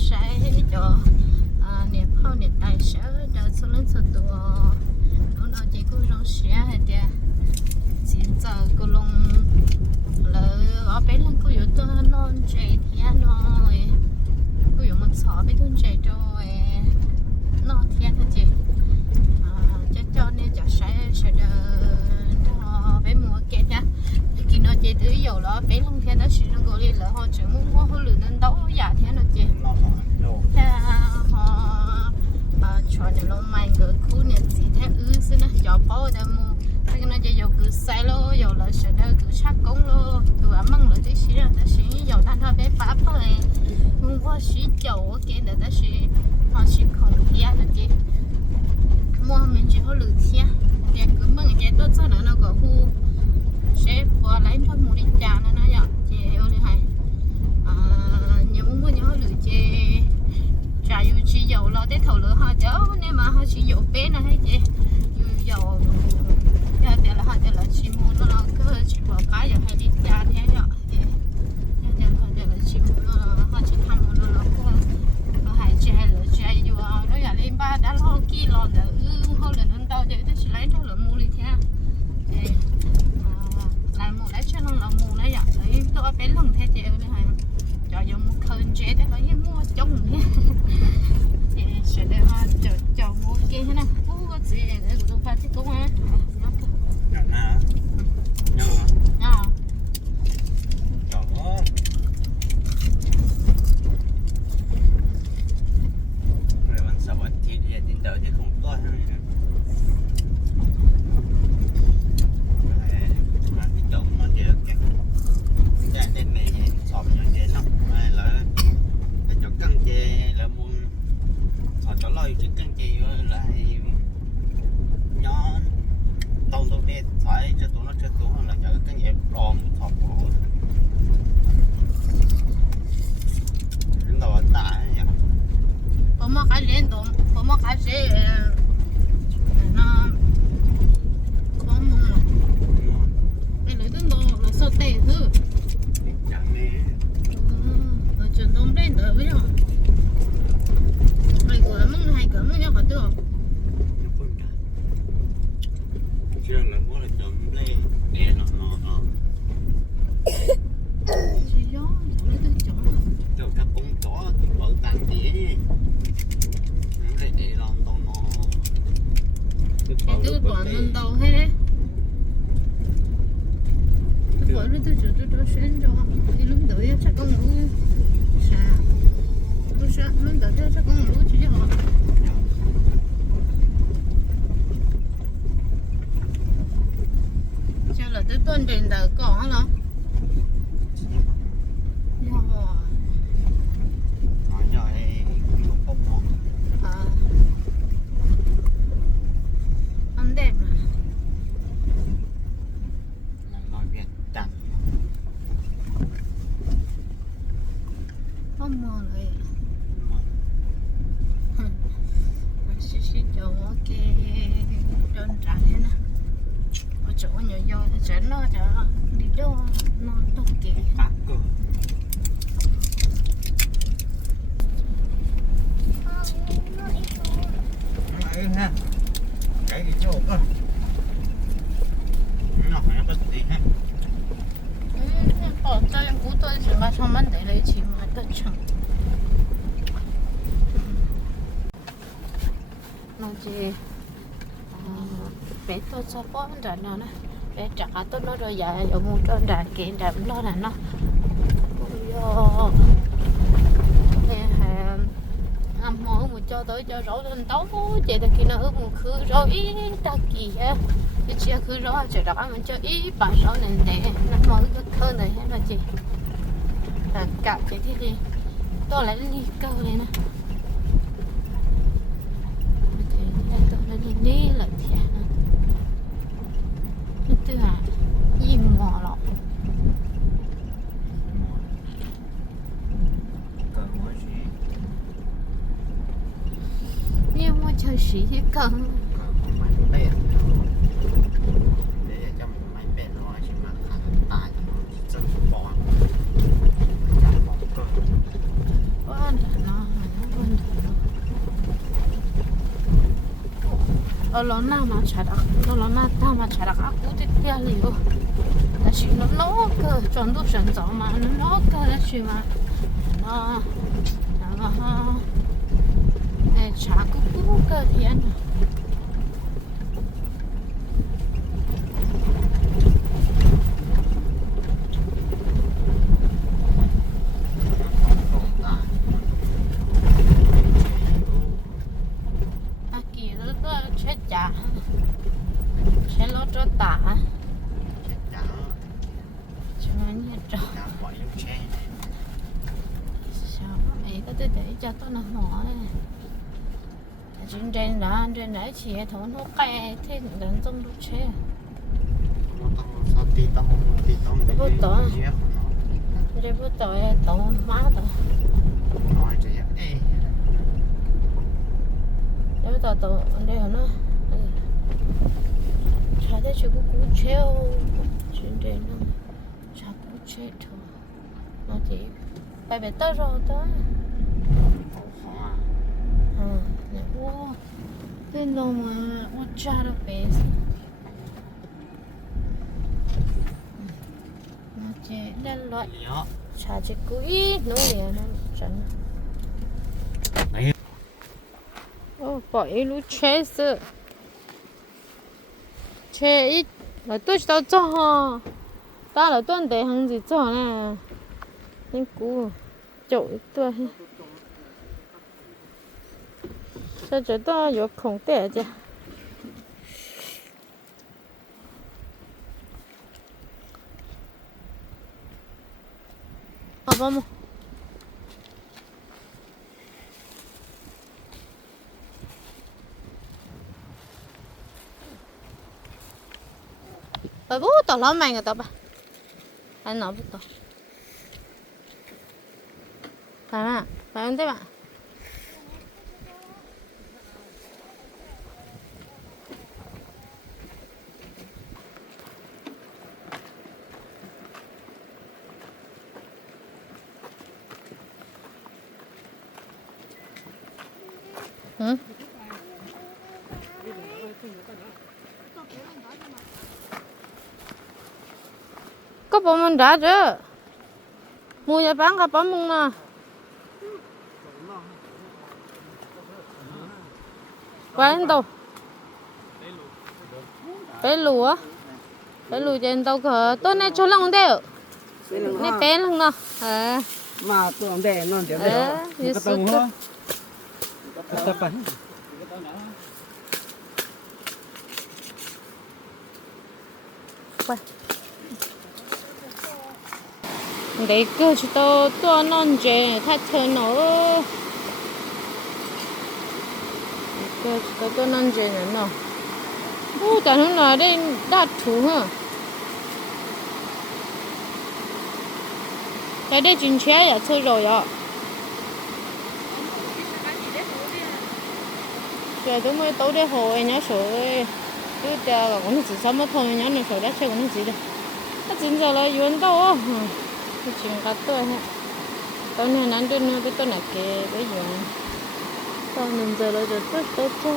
ใช้จอเน็ตเข้าเน็ตไอเชื่อเดินสลันสตัวน้องๆจะกูลงเสียเดียสินเจอกูลงเลยเอาไปลังกูอยู่ตัวนอนใจเทียนน้อยกูอยู่มันสอไปทุนใจด้วยนอนเทียนทันจีจะจอเนี่ยจะใช้เชื่อเดินไปหมัวเกตนะ nha khi nó chỉ thứ dầu đó bên lăng thiên nó sử dụng cô đi lỡ họ chỉ muốn mua hơi lửa nên đấu giả thiên nó chị nó đâu thế họ ờ cho nên nó mang cái khu này gì thế ư xin nó cho bao nhiêu mua thế nó chỉ dầu cứ sai lo dầu là sẽ đỡ cứ chắc công lo cứ ăn măng rồi thì xí ra thì xí dầu than thôi bé bắp thôi không có xí dầu cái đó là xí họ xí không kia là chị mua mình chỉ có lửa kia để cứ măng cái tốt cho nó nó có khu sẽ qua lấy thôi à, mua đi nó nó vậy chị ơi hay à nhiều muốn mua nhiều lửa chị chả yêu chỉ dầu lo tới thầu lửa họ nếu mà họ chỉ dầu bé này hay chị dầu giờ thì là họ thì là chỉ mua nó là cứ chỉ bỏ cái giờ hay đi chả thế nhở là chỉ mua nó chỉ tham nó hay nó giờ lên ba đã lo kia lo đỡ ư họ là ăn tao, vậy thì lấy cho là mua đi thế lại mua lấy cho nó là mua đấy vậy lấy tôi bé lòng thế chị ơi hay cho dùng một khơi chế để lấy mua chung nhé thì sẽ để họ cho cho mua kia thế nào bé tôi cho bó ra nó nè bé trả tôi nó rồi dài giờ mua cho đàn kiện đàn lo là nó. Ôi nè hà âm mỗi một cho tới cho rõ lên tấu. Chị ta khi nó ước một khứ rồi ý, ta kỳ cái chia khứ rõ chị rõ mình cho ý, bà rõ nên để nó mới cái khơ này hết là chị? Là cả chị thế đi. Tôi lại đi câu này nè. Tôi lại đi đi lại ของมันเป็ดเดี๋ยวจะไม่เป็นร้อยใช่ไหมขาตายจนปอดจะปอดก็ว่าเนาะเราล้อหน้ามาชัดอะเราล้อหน้าตามาชัดอะกูติดเตียเลยอ่แต่ฉันนอกเกอจนดูฉันจอมานนอกเกอแล้วใช่ไหมอ่าอ่า hệ thống nó cho thế đến trong lúc tao sao tí tao một tí tao để Bút tỏ. dễ nó đây bữa tối tổng má rồi nói cho dễ ê đây bữa tối tổng đây hả nó chả thấy chỉ có cú treo trên trên nó chả cú chế thôi nó chỉ bài bài tao rồi đó khổ khó ừ nè ô tên đâu mà ô cha đâu bé nó chế lên loại Nhớ chả chỉ cú ít. Nữa liền nó chẳng Đấy ô bỏ ít lúc chế là tôi tao cho ha ta là tuần để hàng gì cho nè. Nên cú. Chỗ ít tôi sao chỗ đó có không tệ chứ à vamos bà bố tao lo mày người tao bà anh nói với tao phải mà phải không thế bạn Có bộ mình đã chứ mua nhà bán gặp bán mông nè. Qua đến đâu? Bé á bé lù trên đâu cỡ tôi này cho lòng đều này bé lòng nè. À. Mà để non để Ờ, để như sức tông cơ. nó tập bắn để cơ cho tôi tôi non chè thay thơ nó cơ cho tôi tôi non chè nữa nó ô tại hôm nào đây đã thủ hả tại đây chính chế ya chơi rồi ạ. Giờ tôi mới tối để hồ em nhớ sổ cứ chờ là cũng chỉ mất thôi nhớ nó sổ đã chơi cũng chỉ được. Nó chính giờ là yuan đâu á. Cái chuyện cả tôi ha tôi này nắn tôi nữa tôi này kề bây giờ. Tôi nên giờ là giờ tôi tôi cho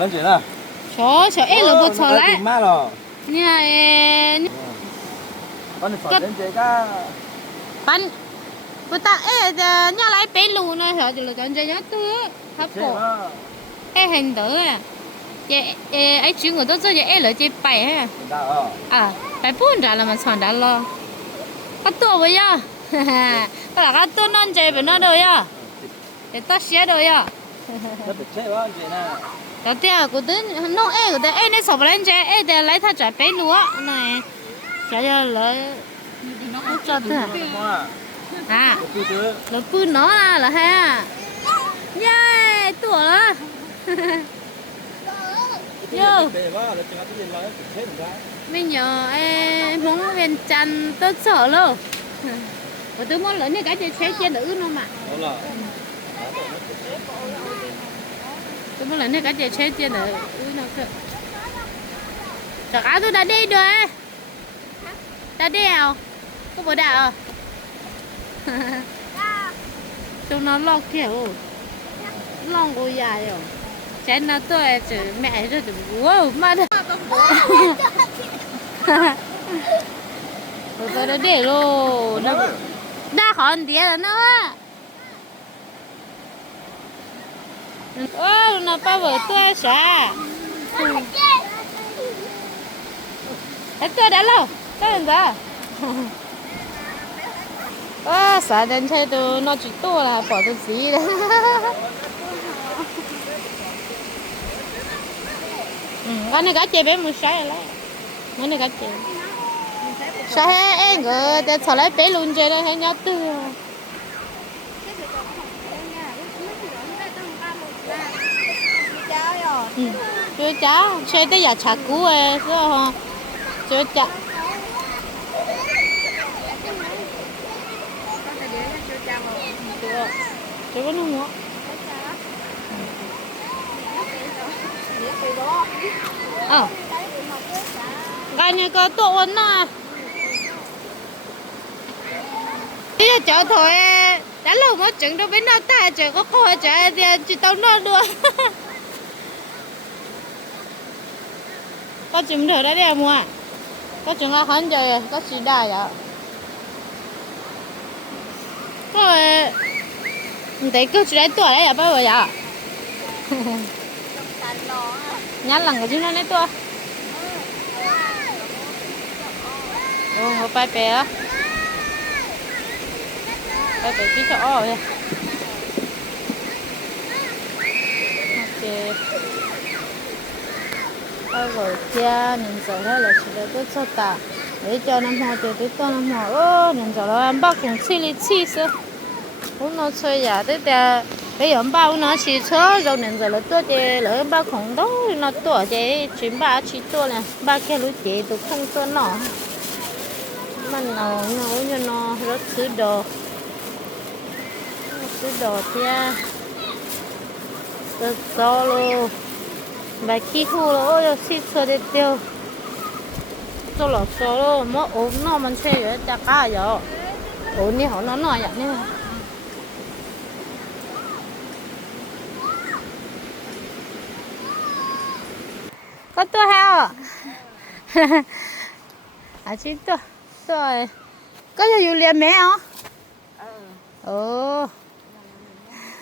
bắn chuyện à? Chó chó ấy là bộ chó lại. nha được cả bắn. Bữa ta ê giờ nhà lại bé lù này hả thì là chọn chơi nhá tư hấp chơi cổ mà ê hình tử à ê ê ấy chuyện người tôi chơi ê là chơi bảy ha đã ờ à bảy bốn ra là mà chọn đã lo cái tua bây giờ cái là cái tua non chơi bên nó đâu ya để ta xé đâu ya nó được chơi bắn chuyện à đầu tiên của tôi nó ê của tôi ê này sập lên chơi ê để lấy thằng trẻ bé lúa này cho cho lấy nó cho tôi mà à. Nó bự nó là là ha. Yeah tuổi đó Yo. mình nhớ em muốn viên chăn tôi sợ luôn và tôi muốn lớn như cái chơi xe chơi nữ nó mà. Tôi muốn lớn như cái chơi xe chơi nữ. Nó cơ Trời áo tôi đã đi rồi. Đã à có bộ đạo chúng nó lo kiểu lòng cô già rồi. Trái nó tôi chữ mẹ rồi chữ wow mà rồi tôi đã để luôn nó đã khó đi rồi nó ô nó bao vợ tôi sao Đấy, tôi đã lâu. Tôi làm sao à, xả đến chơi tôi nó chỉ to là bỏ tôi gì đấy. Ừ, cái này cá chê bé mua sai rồi cái này cá chê sai hết em người để thở lấy bé luôn chơi đây hay nhớ tư. Ừ chưa chả chơi tới giờ chả cũ ấy rồi hả chưa chả chưa có nữa. Ờ. Cái này có tổ ấn à? Bây giờ cháu thôi, đã lâu mà chừng đâu biết nó ta chờ có coi chờ thì chỉ tao nó được. Có chừng được đấy đi mua có chừng nó khán chơi có chỉ đài à có thấy cứ đấy tuổi đấy à bao giờ à? Nhát lần của chúng nó đấy tuổi. Ồ một bài bè á. Bài bè chỉ cho rồi. Ok. Ở rồi kia nên giờ hết là chỉ là tôi cho ta. Để cho năm họ thì tôi cho năm họ ô nên giờ nó ăn bác cũng xí nó giờ nó chỉ rồi nên giờ nó ba cái không nó nó nó rất thứ đồ. Thứ đồ kia. Tôi cho luôn mà khi thu là ôi xịt sơ đi tiêu. Cho lọ sơ lo mà ốm nó mình chơi rồi chả rồi ốm đi, họ nó nói vậy nè có tôi heo. À chứ tôi tôi có cho liền mẹ không? Ừ.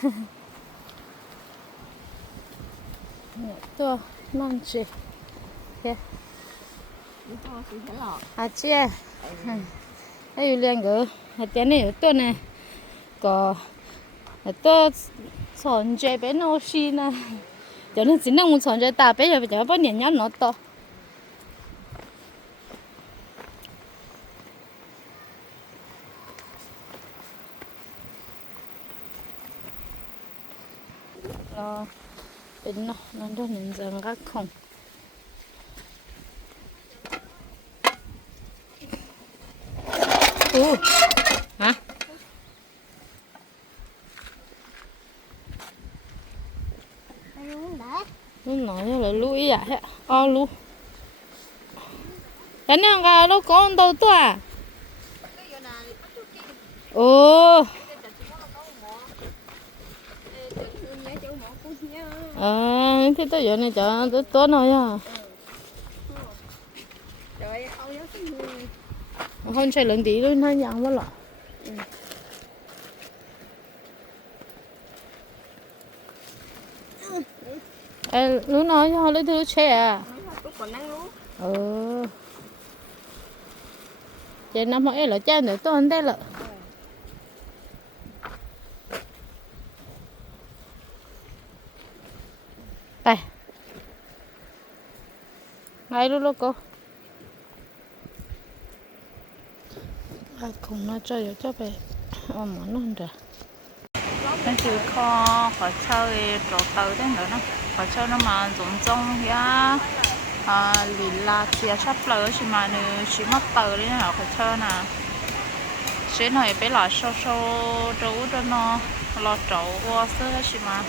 Tôi non chị. Kìa. À chị à đây liền cái hạt tiền này tôi này có. Tôi chọn chơi bé nó xí nè cho nên chỉ năng muốn sống cho ta bây giờ bây bao nhiêu nhá nó to. Ờ, nó, bên nó nó cho nên rằng các không 오 hả lúc nói là lũi à hết o lu. Cái này là nó có đâu tôi à? Ồ. À thế tôi giờ này chờ tôi tôi nói à. Không chơi lớn tí luôn hay nhàng quá lọ Ê, lú nói cho lấy thứ chơi à. Ừ. Chị năm hỏi là chơi nữa tôi không đây lợ đây. Ngay luôn luôn cô. À cùng nó chơi cho bé. Mà nó không được nó chịu kho khỏi chơi trò tàu đấy nữa nó và cho nó mà giống trong ya à lì là chia sắp lỡ chỉ mà nữ chỉ mất tờ đấy nào phải cho nè. Sẽ này bé là sâu sâu trấu cho nó lo trấu qua sơ chỉ mà.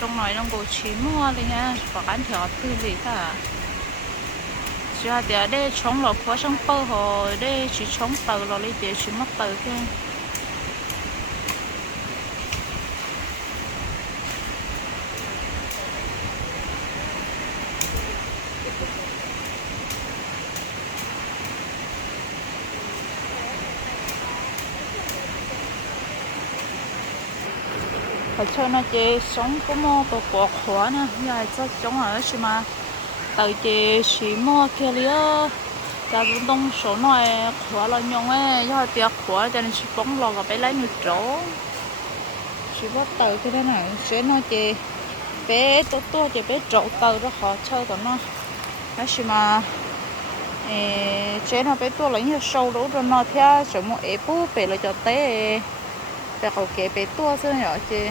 Xong nói nó cố chỉ mua đi nha và cái theo tư gì cả chỉ là để để chống lọ quá trong bơ hồ để chỉ chống tờ lọ đi, để chỉ mất tờ kia. Họ cho nó chơi sống có mò tổ quả khóa nè giờ cho chống ở xí mà tới chơi xí mò kia lia giờ cũng đông số này khóa là nhung ấy giờ tiệc khóa cho nên xí bóng lò gặp bé lấy nước chỗ xí bắt tới cái thế này sẽ nó chơi bé tốt tốt bé trộn tới đó họ chơi tụi nó nó xí mà chế nó bé tua lấy nhiều sâu đủ rồi nó theo chỗ một ép bút bé là cho té bé hậu kế bé tua xưa nhỏ chứ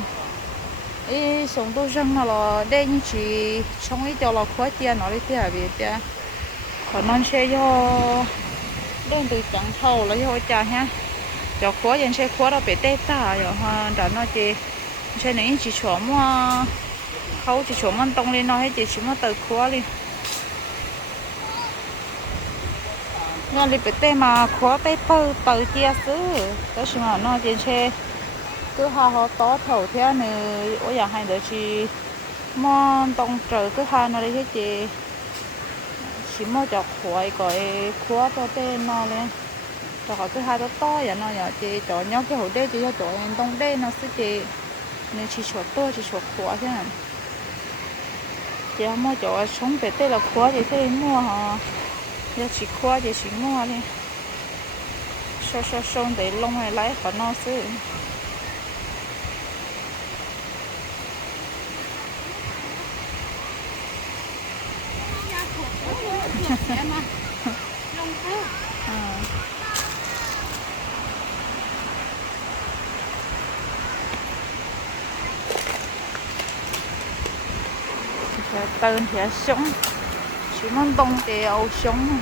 ý sống tôi rằng mà là đen chỉ trong ý cho là khóa tiền nó đi theo về chứ còn non xe do đơn từ chẳng thầu là do cha ha. Cho khóa dân xe khóa đó bị tê ta rồi ha đã nó chỉ xe này chỉ chỗ mà khâu, chỉ chỗ mà tông lên nó hết chỉ chỉ mà từ khóa đi nhà đi bị tê mà khó tê tơ tơ chia xứ đó là mà nó trên xe cứ ho ho to thầu theo này ôi giờ hai đứa chị mò tông trời cứ hai nó đi hết chị. Chỉ mò cho khỏi gọi khóa to tên nó lên. Cho họ cứ hai đó to vậy nó giờ chị cho nhau cái hồ đê chị cho chỗ em tông đê nó sẽ chị. Nên chị chuột to chị chuột khóa thế này. Chị mò chỗ sống về tê là khóa chị thấy mua hả? Giờ chị khóa chị chỉ mua đi. Sao sao sao để lông này lấy khỏi nó xứ tên thì sống chỉ muốn đông thì âu sống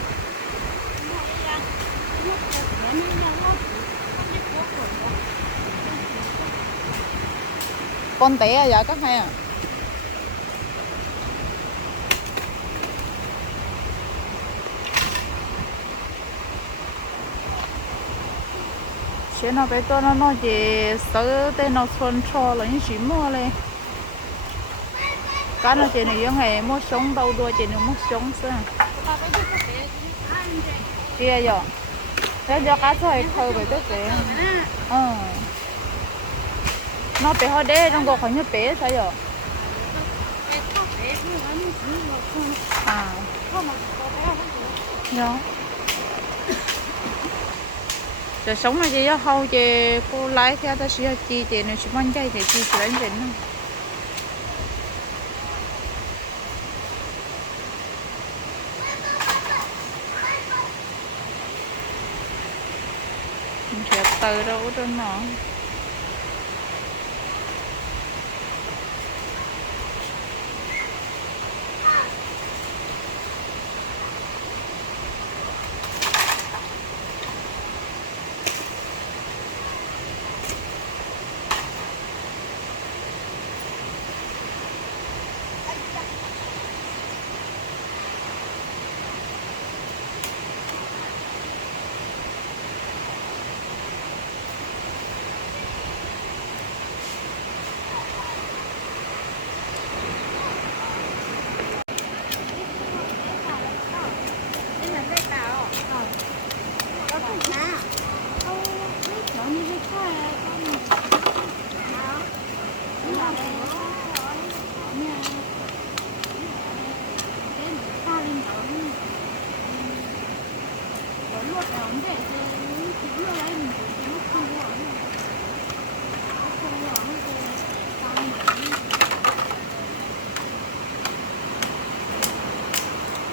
con té à dạ các hai à. Chuyện nó bé tôi nó nói gì sợ tên nó xuân cho là những gì mua lên cái nó chỉ này giống hệ mua sống đâu đua chỉ này mua sống xưa kia giờ thế cho cá thôi thơ về tức thế ờ. Nó bé hoa đê trong cuộc khoảng như bé sao giờ à. Dạ rồi sống là gì đó chị cô lái theo ta sẽ chi chị nếu chỉ mang chay thì chi sẽ đánh chị nữa mình sẽ từ đâu cho nó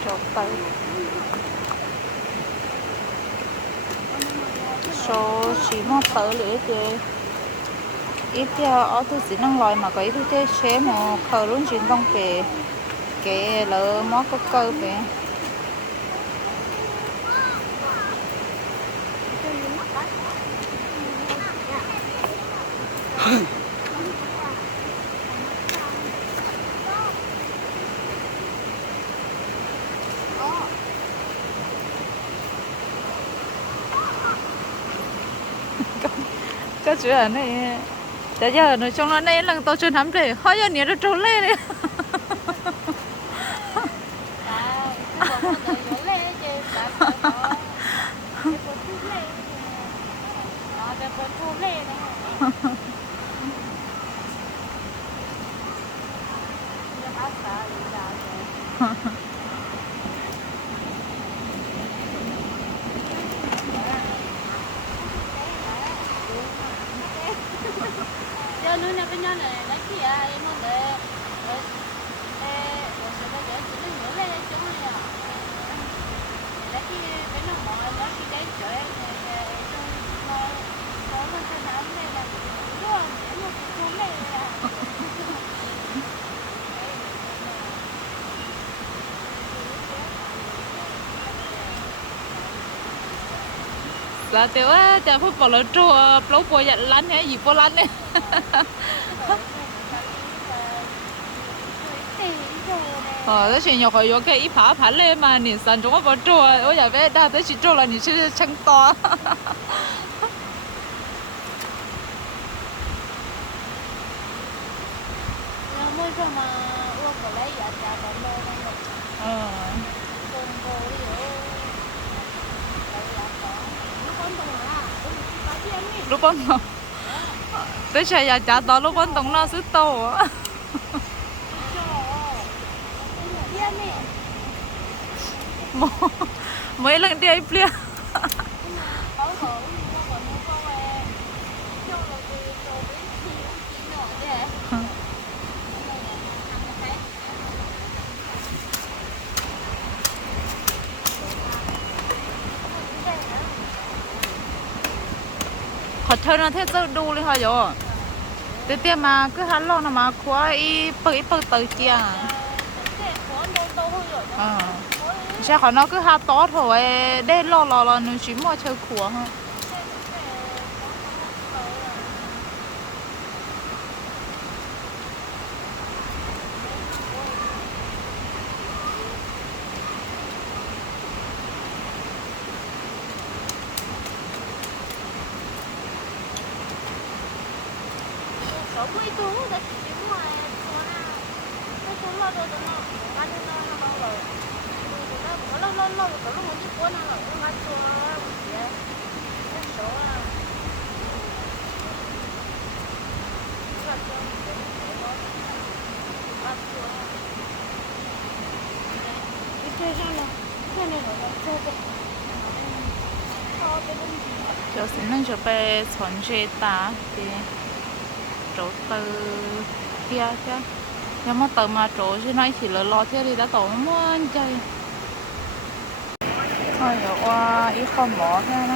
trộn tới số chỉ chứ ít thì ở thứ gì năng loại mà có ít thứ thế chế mà khờ luôn chuyện đông về cái lỡ mó có cơ về. Cái chuyện này. Giờ giờ nó trong nó này lần tôi chuyên hắm rồi hỏi giờ nhớ nó trốn lên đấy nữa nè bên nhau này lấy cái à em không để để để để sẽ để để chỉ lấy nữa lấy chúng này à lấy cái bên nó mọi lấy cái đấy chỗ em này trong nó có một cái nào này là đúng không để một cái cuốn này à là tiểu á chả phải bỏ lỡ chùa, lâu bùa dặn lăn hay gì bùa lăn này ờ đó chỉ nhỏ khỏi vô cái ít phá phá lên mà nhìn sẵn chúng nó bỏ chùa, ôi giờ bé, đa tới chỉ chùa là nhìn chưa chân to. Nhà mua cho mà uống cái lấy giá giá còn mơ này một ờ con bồ đi ở lấy giá có nó con tông à ôi có gì anh nhỉ lúc bắn nó tới xe nhà trả tao lúc bắn tổng nó sức to á. Mấy lần đi ấy, plia? Khó thơ nó thế sao đu lên hả rồi tiếp tiếp mà cứ hắn lo nó mà khóa y bự y bự tới chia ờ chắc họ nó cứ hát to thôi để lo lo lo nó chỉ mua chơi khóa ha sáu mươi tú đã chỉ đứng ngoài số nào cái số lo rồi nó ăn nó nó bao rồi nó lo lo lo rồi nó một chiếc cuốn nào. Rồi nó ăn số một chiếc chỗ từ kia chứ nhưng mà từ mà chỗ chứ nói chỉ là lo thế thì đã tổ muốn chơi thôi rồi qua ít không bỏ thế đó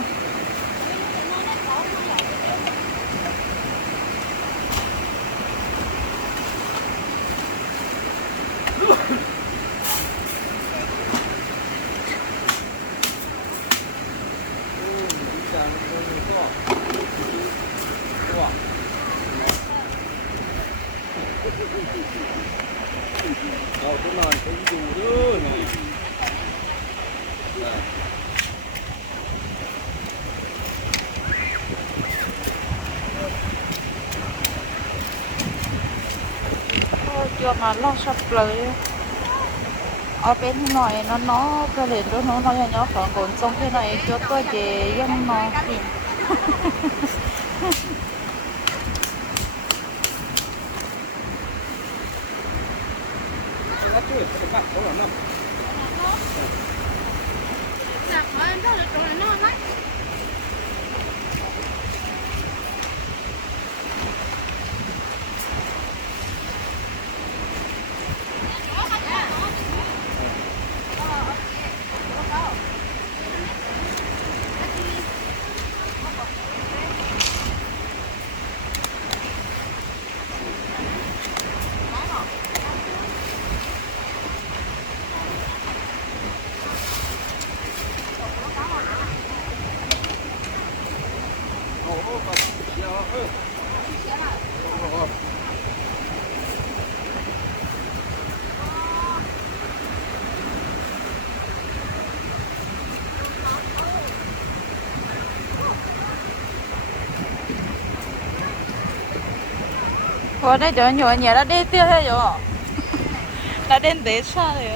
nó sắp lấy ở bên này nó nó cái liền đó nó nó nhỏ nhỏ còn còn trong cái này, cho tôi về dân nó Hãy subscribe cho kênh Ghiền Mì Gõ Để không bỏ lỡ những video hấp dẫn Ủa đây chỗ nhỏ nhà đã đi tiêu hay rồi. Đã đến để xa rồi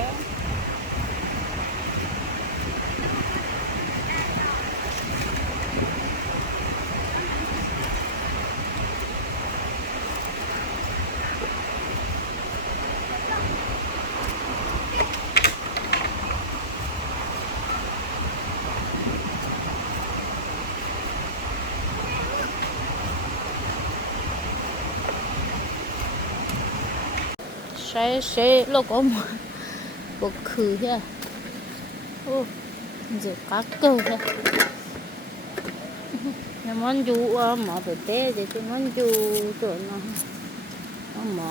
xe sẽ có một bộ khử ha à? ô, giờ cá cơ ha à? nhà món chú mà phải té thì cái món chú chỗ nó nó mà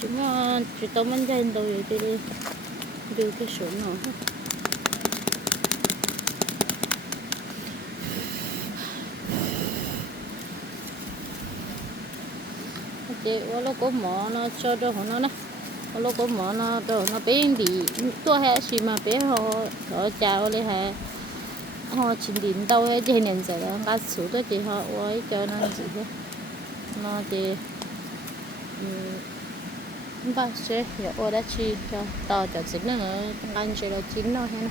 chúng mà chỉ tao món trên đâu vậy đi. Đưa cái số nó chị qua lúc có mỏ nó cho cho hồ nó nè. Qua lúc có mỏ nó cho nó bé đi tôi hay gì mà bé họ họ chào lên hè. Họ chỉ đến đâu hay chơi nên giờ đó. Các số đó chị, họ quay cho nó gì đó nó chị bác sĩ giờ ở đó chỉ cho tao cho chính nó anh chỉ là chính nó hay